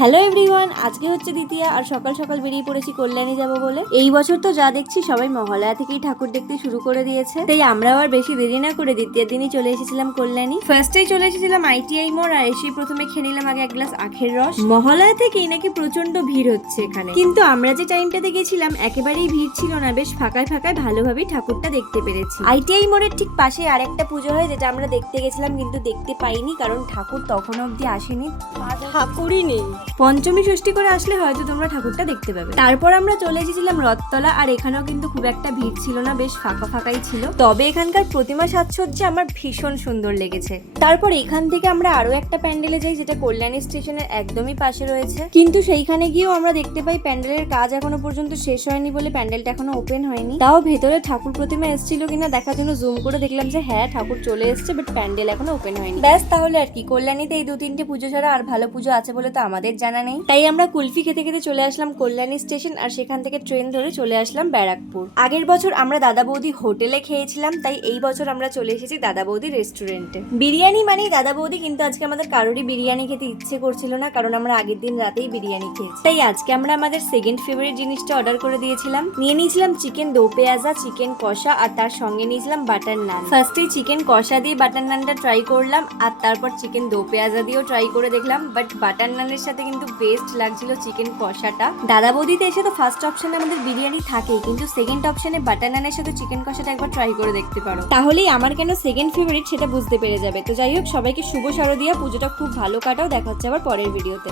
Hello everyone আজকে হচ্ছে দ্বিতীয়া আর সকাল সকাল বেরিয়ে পড়েছি কল্যাণী যাব বলে। এই বছর তো যা দেখছি সবাই মহালয়া থেকেই ঠাকুর দেখতে শুরু করে দিয়েছে। তাই আমরাও আর বেশি দেরি না করে দ্বিতীয় দিনই চলে এসেছিলাম কল্যাণী। ফার্স্টেই চলে এসেছিলাম আইটিআই মোড় আর এসেই প্রথমে খেয়ে নিলাম আগে এক গ্লাস আখের রস। মহালয়া থেকেই নাকি প্রচণ্ড ভিড় হচ্ছে এখানে। কিন্তু আমরা যে টাইমটাতে গেছিলাম, একেবারেই ভিড় ছিল না, বেশ ফাঁকায় ফাঁকায় ভালোভাবেই ঠাকুরটা দেখতে পেরেছি। আইটিআই মোড়ের ঠিক পাশে আরেকটা পুজো হয়, যেটা আমরা দেখতে গেছিলাম কিন্তু দেখতে পাইনি, কারণ ঠাকুর তখন অবধি আসেনি। ঠাকুরই নেই। পঞ্চমী ষষ্ঠী করে আসলে হয়তো তোমরা ঠাকুরটা দেখতে পাবে। তারপর আমরা চলে এসেছিলাম রথতলা, আর এখানেও কিন্তু খুব একটা ভিড় ছিল না, বেশ ফাঁকা ফাঁকাই ছিল। তবে এখানকার প্রতিমা সাজসজ্জা আমার ভীষণ সুন্দর লেগেছে। তারপর এখান থেকে আমরা আরও একটা প্যান্ডেলে যাই, যেটা কল্যাণী স্টেশনের একদমই পাশে রয়েছে। কিন্তু সেইখানে গিয়েও আমরা দেখতে পাই প্যান্ডেলের কাজ এখনও পর্যন্ত শেষ হয়নি বলে প্যান্ডেলটা এখনও ওপেন হয়নি। তাও ভেতরে ঠাকুর প্রতিমা এসেছিল কিনা দেখার জন্য জুম করে দেখলাম যে হ্যাঁ ঠাকুর চলে এসেছে বাট প্যান্ডেল এখনও ওপেন হয়নি। ব্যাস তাহলে আর কি, কল্যাণীতে এই দু তিনটে পুজো ছাড়া আর ভালো পুজো আছে বলে তো আমাদের জানা নেই। তাই আমরা কুলফি খেতে খেতে চলে আসলাম কল্যাণী স্টেশন আর সেখান থেকে ট্রেন ধরে চলে আসলাম ব্যারাকপুর। আগের বছর আমরা দাদা বৌদি হোটেলে খেয়েছিলাম, তাই এই বছর আমরা চলে এসেছি দাদা বৌদি রেস্টুরেন্টে। বিরিয়ানি মানেই দাদা বৌদি কিন্তু আজকে আমাদের কারোরই বিরিয়ানি খেতে ইচ্ছে করছিল না, কারণ আমরা আগের দিন রাতেই বিরিয়ানি খেয়েছি। তাই আজকে আমরা আমাদের সেকেন্ড ফেভারিট জিনিসটা অর্ডার করে দিয়েছিলাম। নিয়ে নিয়েছিলাম চিকেন দো পেঁয়াজা চিকেন কষা আর তার সঙ্গে নিয়েছিলাম বাটার নান ফার্স্টে চিকেন কষা দিয়ে বাটার নানটা ট্রাই করলাম আর তারপর চিকেন দো পেঁয়াজা দিয়েও ট্রাই করে দেখলাম বাট বাটার নানের সাথে কিন্তু বেস্ট লাগছিল চিকেন কষাটা। দাদা বৌদিতে এসে তো ফার্স্ট অপশনে আমাদের বিরিয়ানি থাকেই, কিন্তু সেকেন্ড অপশনে বাটার নানের সাথে চিকেন কষাটা একবার ট্রাই করে দেখতে পারো। তাহলেই আমার কেন সেকেন্ড ফেভারিট সেটা বুঝতে পেরে যাবে। তো যাই হোক, সবাইকে শুভ শারদীয়া, পুজোটা খুব ভালো কাটাও, দেখা হচ্ছে আবার পরের ভিডিওতে